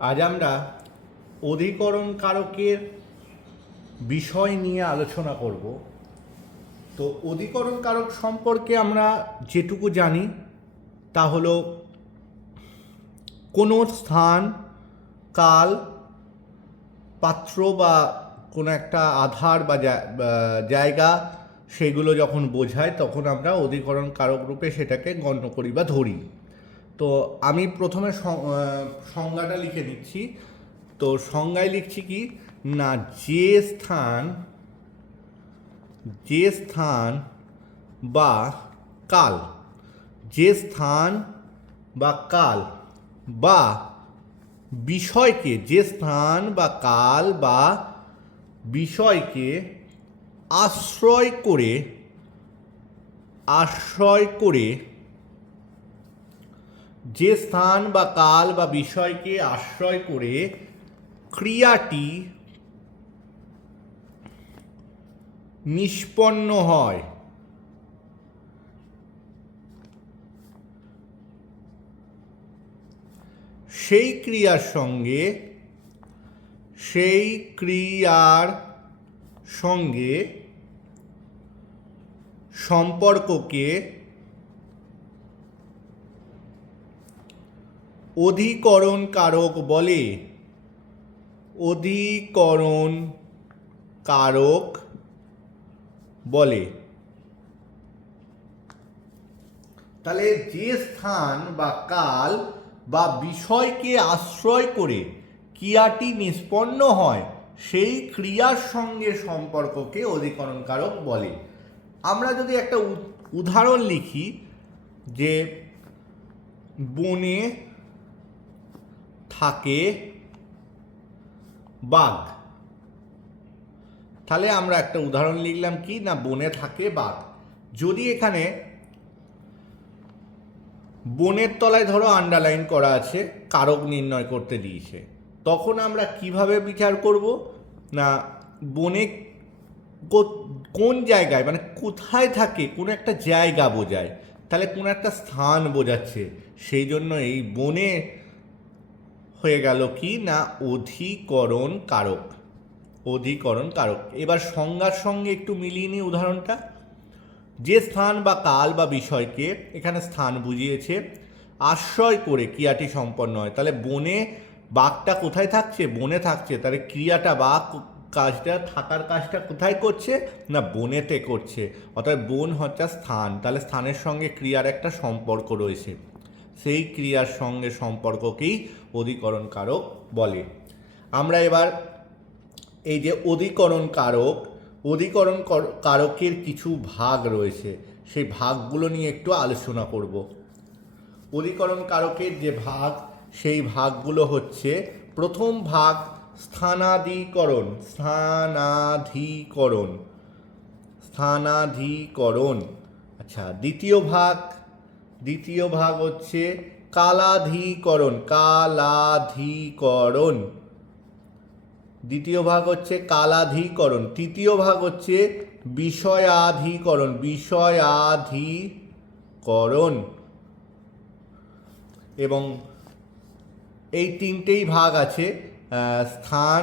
আজ আমরা অধিকরণ কারকের বিষয় নিয়ে আলোচনা করব। তো অধিকরণ কারক সম্পর্কে আমরা যেটুকু জানি তা হলো কোনো স্থান, কাল, পাত্র বা কোনো একটা আধার বা জায়গা সেগুলো যখন বোঝায় তখন আমরা অধিকরণ কারক রূপে সেটাকে গণ্য করি বা ধরি। তো আমি প্রথমে সংজ্ঞাটা লিখে নিচ্ছি। তো সংজ্ঞায় লিখছি কি না, যে স্থান বা কাল, যে স্থান বা কাল বা বিষয়কে, যে স্থান বা কাল বা বিষয়কে আশ্রয় করে যে স্থান বা কাল বা বিষয়কে আশ্রয় করে ক্রিয়াটি নিষ্পন্ন হয়, সেই ক্রিয়ার সঙ্গে সম্পর্ককে অধিকরণ কারক বলে। অধিকরণ কারক বলে। তাহলে যে স্থান বা কাল বা বিষয়কে আশ্রয় করে ক্রিয়াটি নিষ্পন্ন হয় সেই ক্রিয়ার সঙ্গে সম্পর্ককে অধিকরণ কারক বলে। আমরা যদি একটা উদাহরণ লিখি যে বনে থাকে বাঘ, তাহলে আমরা একটা উদাহরণ লিখলাম কি না, বনে থাকে বাঘ। যদি এখানে বনের তলায় ধরো আন্ডারলাইন করা আছে, কারক নির্ণয় করতে দিয়েছে, তখন আমরা কিভাবে বিচার করব না, বনে কোন জায়গায় মানে কোথায় থাকে, কোন একটা জায়গা বোঝায়, তাহলে কোন একটা স্থান বোঝাচ্ছে, সেই জন্য এই বনে হয়ে গেল কি না অধিকরণ কারক। অধিকরণ কারক। এবার সংজ্ঞার সঙ্গে একটু মিলিয়ে নিই উদাহরণটা। যে স্থান বা কাল বা বিষয়কে, এখানে স্থান বুঝিয়েছে, আশ্রয় করে ক্রিয়াটি সম্পন্ন হয়। তাহলে বনে বাঘটা কোথায় থাকছে, বনে থাকছে, তাহলে ক্রিয়াটা বা থাকার কাজটা কোথায় করছে না বনেতে করছে, অর্থাৎ বন হচ্ছে স্থান। তাহলে স্থানের সঙ্গে ক্রিয়ার একটা সম্পর্ক রয়েছে, সেই ক্রিয়ার সঙ্গে সম্পর্ককেই অধিকরণ কারক বলে। আমরা এবার এই যে অধিকরণ কারকের কিছু ভাগ রয়েছে, সেই ভাগগুলো নিয়ে একটু আলোচনা করব। অধিকরণ কারকের যে ভাগ, সেই ভাগগুলো হচ্ছে, প্রথম ভাগ স্থানাধিকরণ। আচ্ছা, দ্বিতীয় ভাগ হচ্ছে কালাধিকরণ। তৃতীয় ভাগ হচ্ছে বিষয়াধিকরণ। এবং এই তিনটেই ভাগ আছে, স্থান,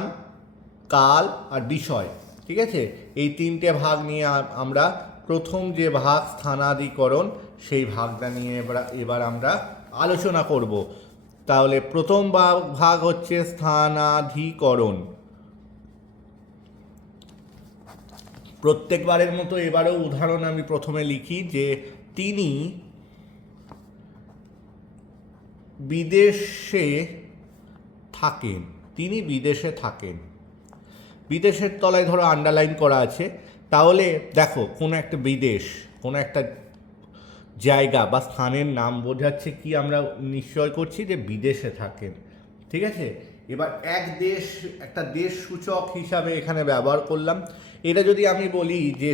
কাল আর বিষয়। ঠিক আছে, এই তিনটে ভাগ নিয়ে আমরা প্রথম যে ভাগ স্থানাধিকরণ, সেই ভাগটা নিয়ে এবার আমরা আলোচনা করব। তাহলে প্রথম ভাগ হচ্ছে স্থানাধিকরণ। প্রত্যেকবারের মতো এবারেও উদাহরণ আমি প্রথমে লিখি যে তিনি বিদেশে থাকেন। বিদেশের তলায় ধরো আন্ডারলাইন করা আছে, তাহলে দেখো কোনো একটা বিদেশ, কোনো একটা জায়গা বা স্থানের নাম বোঝাচ্ছে কি, আমরা নিশ্চয় করছি যে বিদেশে থাকেন। ঠিক আছে, এবার একটা দেশ সূচক হিসাবে এখানে ব্যবহার করলাম। এটা যদি আমি বলি যে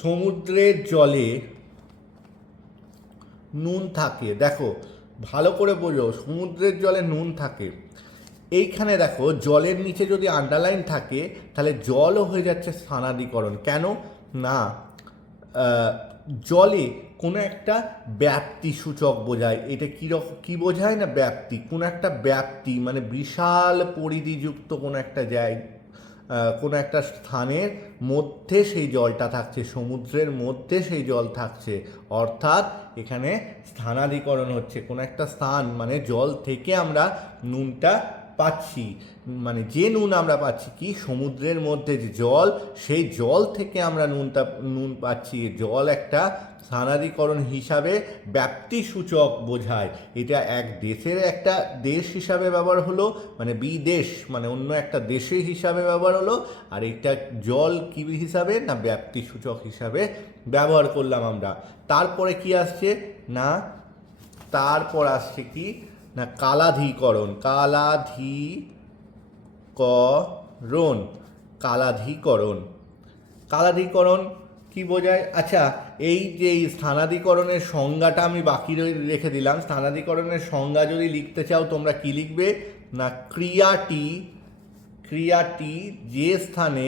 সমুদ্রের জলে নুন থাকে, দেখো ভালো করে বোঝো, সমুদ্রের জলে নুন থাকে। এইখানে দেখো জলের নিচে যদি আন্ডারলাইন থাকে, তাহলে জলও হয়ে যাচ্ছে স্থানাধিকরণ। কেন না, জলে কোনো একটা ব্যাপ্তি সূচক বোঝায়। এটা কী বোঝায় না ব্যাপ্তি, কোনো একটা ব্যাপ্তি মানে বিশাল পরিধিযুক্ত কোনো একটা কোনো একটা স্থানের মধ্যে সেই জলটা থাকছে, সমুদ্রের মধ্যে সেই জল থাকছে, অর্থাৎ এখানে স্থানাধিকরণ হচ্ছে। কোনো একটা স্থান মানে জল থেকে আমরা নুনটা পাচ্ছি, মানে যে নুন আমরা পাচ্ছি কি সমুদ্রের মধ্যে যে জল, সেই জল থেকে আমরা নুন পাচ্ছি। জল একটা স্থানাধিকরণ হিসাবে ব্যাপ্তি সূচক বোঝায়। এটা এক দেশের একটা দেশ হিসাবে ব্যবহার হলো, মানে বিদেশ মানে অন্য একটা দেশে হিসাবে ব্যবহার হলো, আর এটা জল কি হিসাবে না ব্যাপ্তি সূচক হিসাবে ব্যবহার করলাম আমরা। তারপরে কি আসছে না, তারপর আসছে কি না কালাধিকরণ। কালাধিকরণ কি বোঝায়? আচ্ছা, এই যে স্থানাধিকরণের সংজ্ঞাটা আমি বাকি রেখে দিলাম। স্থানাধিকরণের সংজ্ঞা যদি লিখতে চাও তোমরা কি লিখবে না ক্রিয়াটি যে স্থানে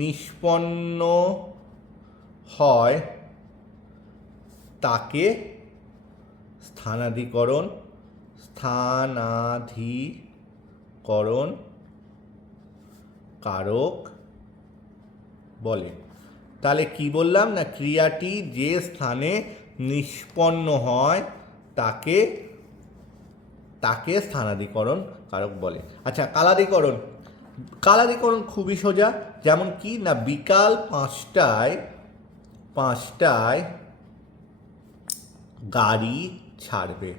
নিষ্পন্ন হয় তাকে স্থানাধিকরণ কারক বলে। তাহলে কি বললাম না, ক্রিয়াটি যে স্থানে নিষ্পন্ন হয় তাকে স্থানাধিকরণ কারক বলে। আচ্ছা, কালাধিকরণ খুবই সোজা। যেমন কি না বিকাল 5টায় গাড়ি ছাড়বে।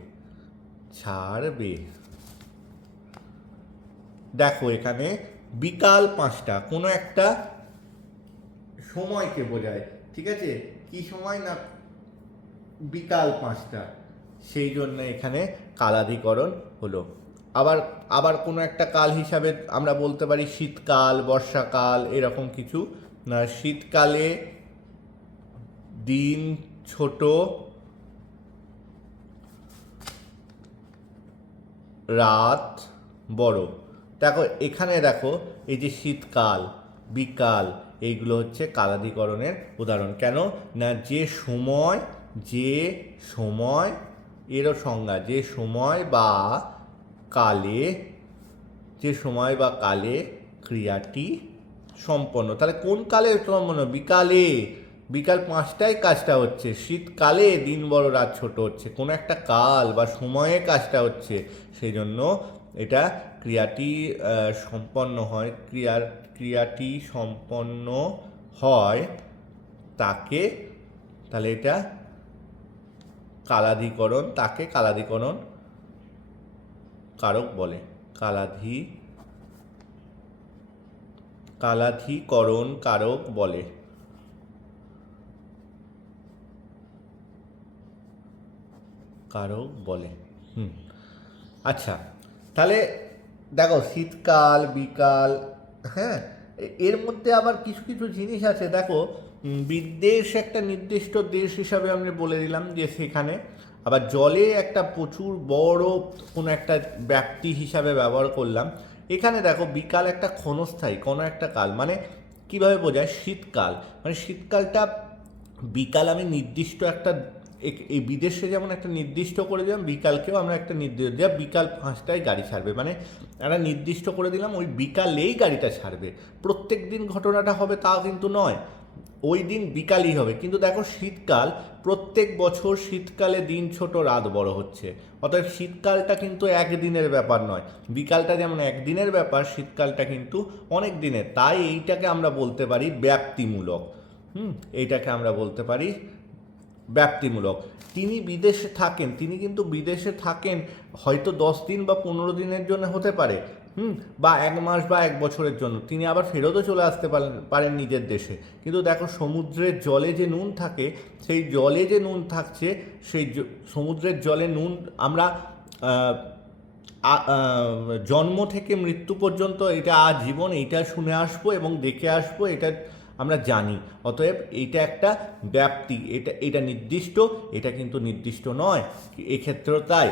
দেখো এখানে বিকাল 5টা কোনো একটা সময়কে বোঝায়, ঠিক আছে? কি সময় না বিকাল 5টা, সেই জন্য এখানে কালাধিকরণ হলো। আবার কোনো একটা কাল হিসাবে আমরা বলতে পারি শীতকাল, বর্ষাকাল, এরকম কিছু না। শীতকালে দিন ছোট, রাত বড়। দেখো এখানে দেখো এই যে শীতকাল, বিকাল, এইগুলো হচ্ছে কালাধিকরণের উদাহরণ। কেন না যে সময় এরও সংজ্ঞা, যে সময় বা কালে ক্রিয়াটি সম্পন্ন। তাহলে কোন কালে সম্পন্ন? বিকাল 5টায় কাজটা হচ্ছে। শীতকালে দিন বড় রাত ছোট হচ্ছে, কোনো একটা কাল বা সময়ে কাজটা হচ্ছে, সেই জন্য এটা ক্রিয়াটি সম্পন্ন হয়। ক্রিয়াটি সম্পন্ন হয় তাকে, তাহলে এটা তাকে কালাধিকরণ কারক বলে। কালাধিকরণ কারক বলে। আচ্ছা, তাহলে দেখো শীতকাল, বিকাল, হ্যাঁ, এর মধ্যে আবার কিছু কিছু জিনিস আছে। দেখো বিদেশ একটা নির্দিষ্ট দেশ হিসাবে আমরা বলে দিলাম যে সেখানে, আবার জলে একটা প্রচুর বড় কোনো একটা ব্যাপ্তি হিসাবে ব্যবহার করলাম। এখানে দেখো বিকাল একটা ক্ষণস্থায়ী কোনো একটা কাল, মানে কিভাবে বোঝায়? শীতকাল মানে শীতকালটা বিকাল আমি নির্দিষ্ট একটা, এই বিদেশে যেমন একটা নির্দিষ্ট করে দিলাম, বিকালকেও আমরা একটা নির্দিষ্ট দিলাম, বিকাল 5টায় গাড়ি ছাড়বে, মানে একটা নির্দিষ্ট করে দিলাম ওই বিকালেই গাড়িটা ছাড়বে। প্রত্যেক দিন ঘটনাটা হবে তা কিন্তু নয়, ওই দিন বিকালই হবে। কিন্তু দেখো শীতকাল, প্রত্যেক বছর শীতকালে দিন ছোট রাত বড় হচ্ছে, অর্থাৎ শীতকালটা কিন্তু একদিনের ব্যাপার নয়। বিকালটা যেমন একদিনের ব্যাপার, শীতকালটা কিন্তু অনেক দিনের। তাই এইটাকে আমরা বলতে পারি ব্যাপ্তিমূলক। এইটাকে আমরা বলতে পারি ব্যাপ্তিমূলক। তিনি কিন্তু বিদেশে থাকেন হয়তো 10 দিন বা 15 দিনের জন্য হতে পারে, বা 1 মাস বা 1 বছরের জন্য। তিনি আবার ফেরতও চলে আসতে পারেন নিজের দেশে। কিন্তু দেখো সমুদ্রের জলে যে নুন থাকে, সেই জলে যে নুন থাকছে, সেই সমুদ্রের জলে নুন আমরা জন্ম থেকে মৃত্যু পর্যন্ত এটা আজীবন এইটা শুনে আসবো এবং দেখে আসবো, এটা আমরা জানি। অতএব এইটা একটা ব্যাপ্তি, এটা নির্দিষ্ট, এটা কিন্তু নির্দিষ্ট নয় এক্ষেত্রেও তাই।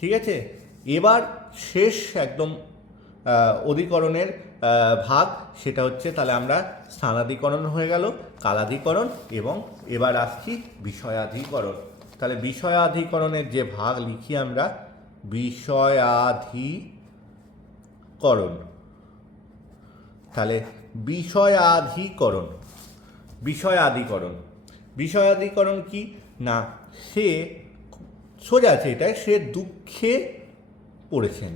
ঠিক আছে, এবার শেষ একদম অধিকরণের ভাগ, সেটা হচ্ছে তাহলে আমরা স্থানাধিকরণ হয়ে গেল, কালাধিকরণ, এবং এবার আসছি বিষয়াধিকরণ। তাহলে বিষয়াধিকরণের যে ভাগ লিখি আমরা বিষয়াধিকরণ। তাহলে বিষয়াধিকরণ, বিষয়াধিকরণ কি না, সে সোজা আছে এটাই, সে দুঃখে পড়েছেন,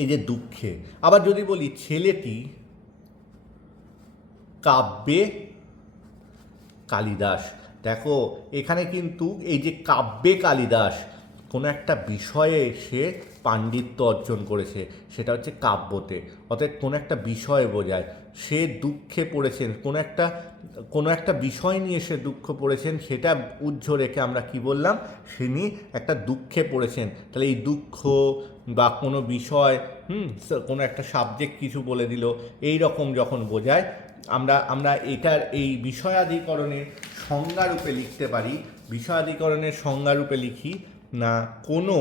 এই যে দুঃখে। আবার যদি বলি ছেলেটি কাব্যে কালিদাস, দেখো এখানে কিন্তু এই যে কাব্যে কালিদাস, কোনো একটা বিষয়ে সে পাণ্ডিত্য অর্জন করেছে, সেটা হচ্ছে কাব্যতে, অর্থাৎ কোনো একটা বিষয় বোঝায়। সে দুঃখে পড়েছেন, কোনো একটা বিষয় নিয়ে সে দুঃখ পড়েছেন, সেটা উজ্জ্ব রেখে আমরা কি বললাম, তিনি একটা দুঃখে পড়েছেন। তাহলে এই দুঃখ বা কোনো বিষয়, কোনো একটা সাবজেক্ট কিছু বলে দিল, এই রকম যখন বোঝায়, আমরা এটার এই বিষয়াধিকরণের সংজ্ঞারূপে লিখতে পারি। বিষয়াধিকরণের সংজ্ঞারূপে লিখি না, কোনো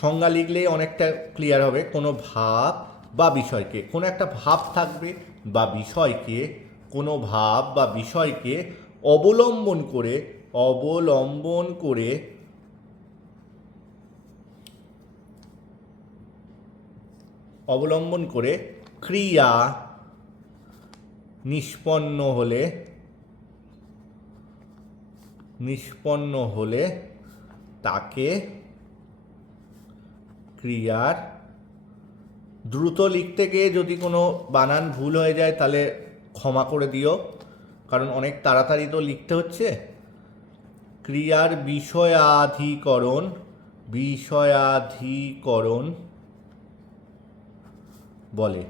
সংজ্ঞা লিখলেই অনেকটা ক্লিয়ার হবে। কোনো ভাব বা বিষয়কে, কোনো একটা ভাব থাকবে বা বিষয়কে, কোনো ভাব বা বিষয়কে অবলম্বন করে ক্রিয়া নিষ্পন্ন হলে তাকে ক্রিয়ার, দ্রুত লিখতে গিয়ে যদি কোনো বানান ভুল হয়ে যায় তাহলে ক্ষমা করে দিও, কারণ অনেক তাড়াতাড়ি তো লিখতে হচ্ছে। ক্রিয়ার বিষয়াধিকরণ বলে।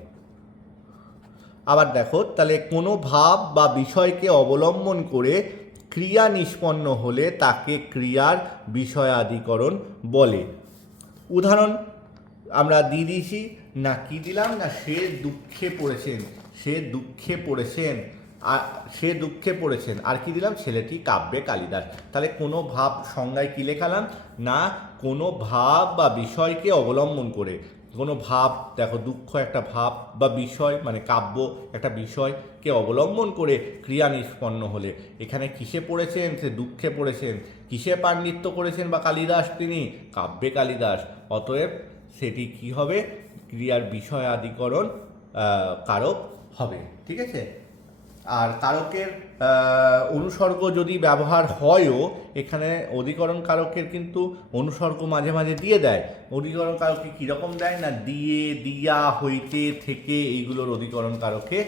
আবার দেখো, তাহলে কোনো ভাব বা বিষয়কে অবলম্বন করে ক্রিয়া নিষ্পন্ন হলে তাকে ক্রিয়ার বিষয়াধিকরণ বলে। উদাহরণ আমরা দিয়ে দিয়েছি না, কি দিলাম না, সে দুঃখে পড়েছেন, আর কি দিলাম, ছেলেটি কাব্যে কালিদাস। তাহলে কোনো ভাব সংজ্ঞায় কি লেখালাম না, কোনো ভাব বা বিষয়কে অবলম্বন করে, কোনো ভাব, দেখো দুঃখ একটা ভাব বা বিষয়, মানে কাব্য একটা বিষয়কে অবলম্বন করে ক্রিয়া নিষ্পন্ন হলে, এখানে কিসে পড়েছেন, সে দুঃখে পড়েছেন, কিসে পাণ্ডিত্য করেছেন বা কালিদাস, তিনি কাব্যে কালিদাস। অতএব সেটি কি হবে, ক্রিয়ার বিষয়াধিকরণ কারক হবে। ঠিক আছে। আর কারকের অনুসর্গ যদি ব্যবহার হয়ও, এখানে অধিকরণ কারকের কিন্তু অনুসর্গ মাঝে মাঝে দিয়ে দেয়। অধিকরণ কারকে কীরকম দেয় না, দিয়ে, দিয়া, হইতে, থেকে, এইগুলোর অধিকরণ কারকে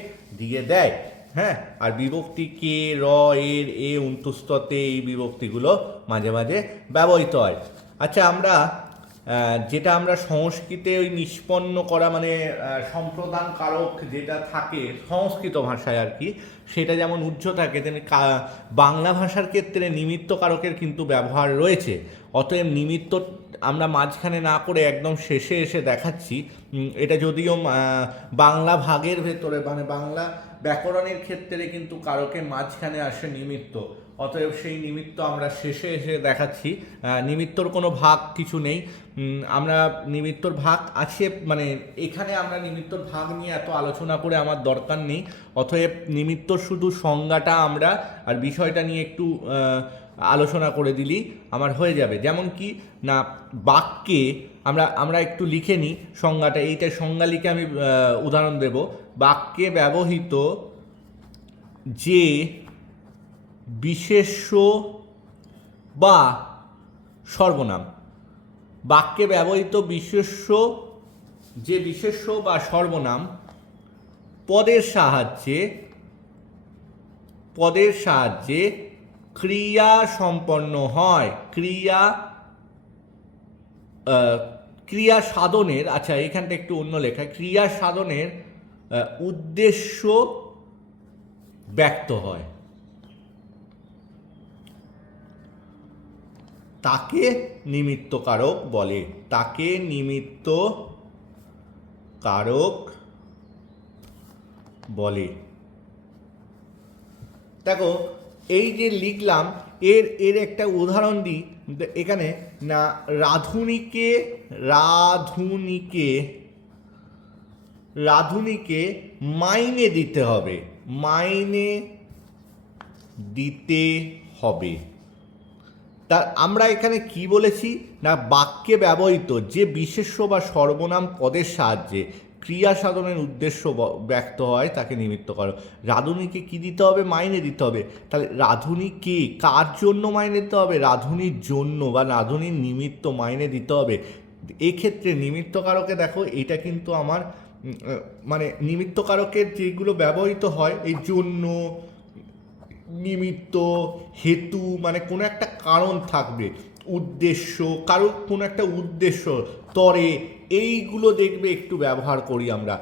দিয়ে দেয়। হ্যাঁ, আর বিভক্তি কে, র, এর, এ, অন্তুস্ততে, এই বিভক্তিগুলো মাঝে মাঝে ব্যবহৃত হয়। আচ্ছা, যেটা আমরা সংস্কৃতে ওই নিষ্পন্ন করা, মানে সম্প্রদান কারক যেটা থাকে সংস্কৃত ভাষায় আর কি, সেটা যেমন উজ্জ্ব থাকে, তেমনি বাংলা ভাষার ক্ষেত্রে নিমিত্ত কারকের কিন্তু ব্যবহার রয়েছে। অতএব নিমিত্ত আমরা মাঝখানে না করে একদম শেষে এসে দেখাচ্ছি। এটা যদিও বাংলা ভাগের ভেতরে, মানে বাংলা ব্যাকরণের ক্ষেত্রে কিন্তু কারকের মাঝখানে আসে নিমিত্ত, অতএব সেই নিমিত্ত আমরা শেষে এসে দেখাচ্ছি। নিমিত্তর কোনো ভাগ কিছু নেই, আমরা নিমিত্তর ভাগ আছে, মানে এখানে আমরা নিমিত্তর ভাগ নিয়ে এত আলোচনা করে আমার দরকার নেই। অতএব নিমিত্তর শুধু সংজ্ঞাটা আমরা আর বিষয়টা নিয়ে একটু আলোচনা করে দিলেই আমার হয়ে যাবে। যেমন কি না, বাক্যে আমরা একটু লিখে নিই সংজ্ঞাটা, এইটা সংজ্ঞা লিখে আমি উদাহরণ দেব। বাক্যে ব্যবহৃত যে বিশেষ্য বা সর্বনাম, বাক্যে ব্যবহৃত যে বিশেষ্য বা সর্বনাম পদের সাহায্যে ক্রিয়া সম্পন্ন হয়, ক্রিয়া সাধনের, আচ্ছা এখানটা একটু অন্য লেখা, ক্রিয়া সাধনের উদ্দেশ্য ব্যক্ত হয়, তাকে নিমিত্ত কারক বলে। দেখো, এই যে লিখলাম এর একটা উদাহরণ দিই এখানে, না রাধুনিকে রাধুনিকে রাধুনিকে মাইনে দিতে হবে, মাইনে দিতে হবে। তা আমরা এখানে কি বলেছি, না বাক্যে ব্যবহৃত যে বিশেষ্য বা সর্বনাম পদের সাহায্যে ক্রিয়া সাধনের উদ্দেশ্য ব্যক্ত হয় তাকে নিমিত্ত করো। রাধুনিকে কি দিতে হবে, মাইনে দিতে হবে। তাহলে রাধুনিকে কার জন্য মাইনে দিতে হবে, রাধুনির জন্য বা রাধুনির নিমিত্ত মাইনে দিতে হবে। এক্ষেত্রে নিমিত্তকারকে দেখো, এটা কিন্তু আমার মানে নিমিত্তকারকের যেগুলো ব্যবহৃত হয়, এই জন্য, নিমিত্ত, হেতু, মানে কোনো একটা কারণ থাকবে, উদ্দেশ্য, কারো কোনো একটা উদ্দেশ্য, তরে, এইগুলো দেখবে একটু ব্যবহার করি আমরা।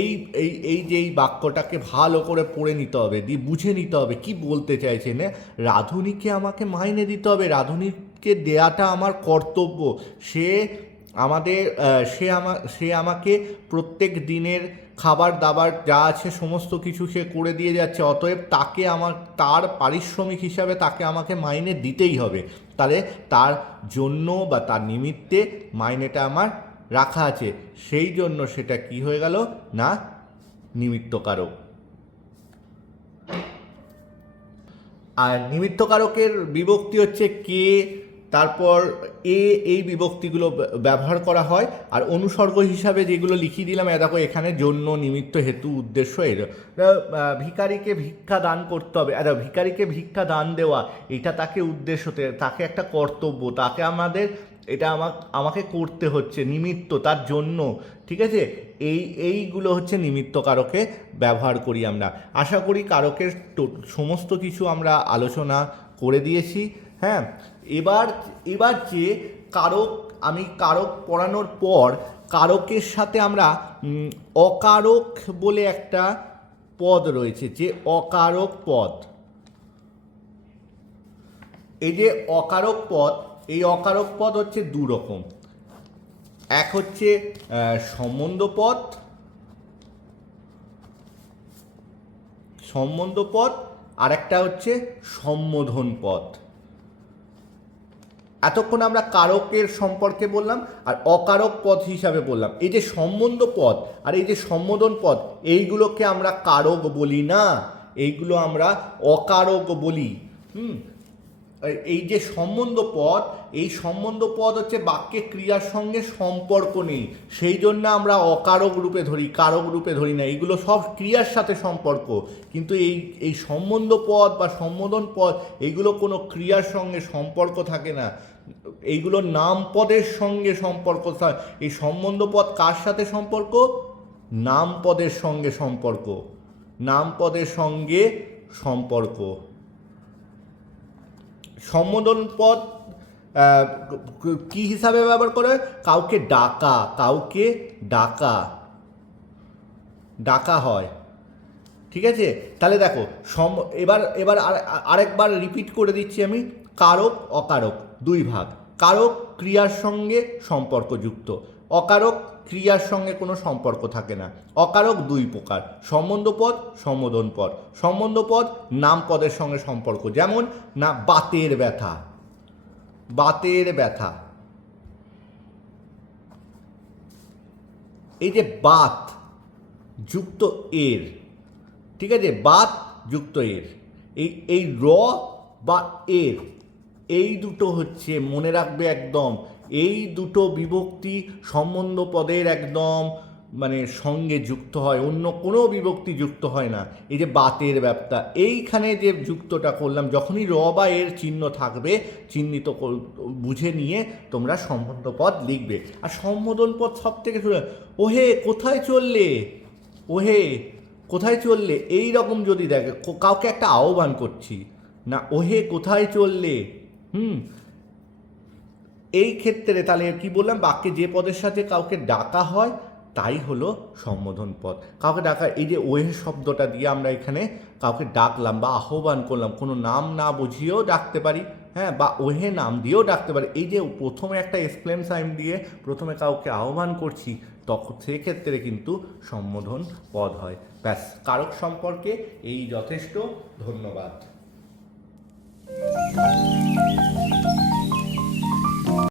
এই এই এই যে এই বাক্যটাকে ভালো করে পড়ে নিতে হবে, দিয়ে বুঝে নিতে হবে কি বলতে চাইছেন। রাধুনিকে আমাকে মাইনে দিতে হবে, রাধুনিকে দেয়াটা আমার কর্তব্য। সে আমাদের সে আমাকে প্রত্যেক দিনের খাবার দাবার যা আছে সমস্ত কিছু সে করে দিয়ে যাচ্ছে, অতএব তাকে তার পারিশ্রমিক হিসাবে তাকে আমাকে মাইনে দিতেই হবে। তাহলে তার জন্য বা তার নিমিত্তে মাইনেটা আমার রাখা আছে, সেই জন্য সেটা কি হয়ে গেল, না নিমিত্তকারক। আর নিমিত্তকারকের বিভক্তি হচ্ছে কে, তারপর এই বিভক্তিগুলো ব্যবহার করা হয়। আর অনুসর্গ হিসাবে যেগুলো লিখিয়ে দিলাম, দেখো এখানে জন্য, নিমিত্ত, হেতু, উদ্দেশ্য। ভিখারিকে ভিক্ষা দান করতে হবে, ভিখারিকে ভিক্ষা দান দেওয়া, এটা তাকে উদ্দেশ্য, তাকে একটা কর্তব্য, তাকে এটা আমাকে করতে হচ্ছে, নিমিত্ত, তার জন্য। ঠিক আছে, এইগুলো হচ্ছে নিমিত্ত কারকে ব্যবহার করি আমরা। আশা করি কারকের সমস্ত কিছু আমরা আলোচনা করে দিয়েছি। হ্যাঁ, এবার যে আমি কারক পড়ানোর পর কারকের সাথে আমরা অকারক বলে একটা পদ রয়েছে, যে অকারক পদ, এই যে অকারক পদ, এই অকারক পদ হচ্ছে দু রকম। এক হচ্ছে সম্বন্ধ পদ, আর একটা হচ্ছে সম্বোধন পদ। এতক্ষণ আমরা কারকের সম্পর্কে বললাম আর অকারক পদ হিসাবে বললাম। এই যে সম্বন্ধ পদ আর এই যে সম্বোধন পদ, এইগুলোকে আমরা কারক বলি না, এইগুলো আমরা অকারক বলি। এই যে সম্বন্ধ পদ, এই সম্বন্ধ পদ হচ্ছে বাক্যে ক্রিয়ার সঙ্গে সম্পর্ক নেই, সেই জন্য আমরা অকারক রূপে ধরি, কারক রূপে ধরি না। এইগুলো সব ক্রিয়ার সাথে সম্পর্ক, কিন্তু এই সম্বন্ধ পদ বা সম্বোধন পদ, এইগুলো কোনো ক্রিয়ার সঙ্গে সম্পর্ক থাকে না, এইগুলো নাম পদের সঙ্গে সম্পর্ক। এই সম্বন্ধ পদ কার সাথে সম্পর্ক, নাম পদের সঙ্গে সম্পর্ক, নাম পদের সঙ্গে সম্পর্ক। সম্বোধন পদ কি হিসাবে ব্যবহার করে, কাউকে ডাকা হয়। ঠিক আছে, তাহলে দেখো এবার আরেকবার রিপিট করে দিচ্ছি আমি। কারক অকারক দুই ভাগ। কারক ক্রিয়ার সঙ্গে সম্পর্কযুক্ত, অকারক ক্রিয়ার সঙ্গে কোনো সম্পর্ক থাকে না। অকারক দুই প্রকার, সম্বন্ধ পদ, সম্বোধন পদ। সম্বন্ধ পদ নাম পদের সঙ্গে সম্পর্ক, যেমন না বাতের ব্যথা, এই যে বাত যুক্ত এর, ঠিক আছে, বাত যুক্ত এর, এই র বা এর, এই দুটো হচ্ছে মনে রাখবে একদম, এই দুটো বিভক্তি সম্বন্ধ পদের একদম মানে সঙ্গে যুক্ত হয়, অন্য কোনো বিভক্তি যুক্ত হয় না। এই যে বাতের ব্যথা, এইখানে যে যুক্তটা করলাম, যখনই র বা এর চিহ্ন থাকবে, চিহ্নিত বুঝে নিয়ে তোমরা সম্বন্ধ পদ লিখবে। আর সম্বোধন পদ সব থেকে শুনে, ওহে কোথায় চললে, এই রকম যদি দেখে, কাউকে একটা আহ্বান করছি, না ওহে কোথায় চললে, এই ক্ষেত্রে তাহলে কি বললাম, বাক্যে যে পদের সাথে কাউকে ডাকা হয় তাই হলো সম্বোধন পদ। কাউকে ডাকা, এই যে ওহে শব্দটা দিয়ে আমরা এখানে কাউকে ডাকলাম বা আহ্বান করলাম, কোনো নাম না বুঝিয়েও ডাকতে পারি, হ্যাঁ, বা ওহে নাম দিয়েও ডাকতে পারি। এই যে প্রথমে একটা এক্সক্লেম সাইন দিয়ে প্রথমে কাউকে আহ্বান করছি, তখন সেক্ষেত্রে কিন্তু সম্বোধন পদ হয়। ব্যাস, কারক সম্পর্কে এই যথেষ্ট। ধন্যবাদ।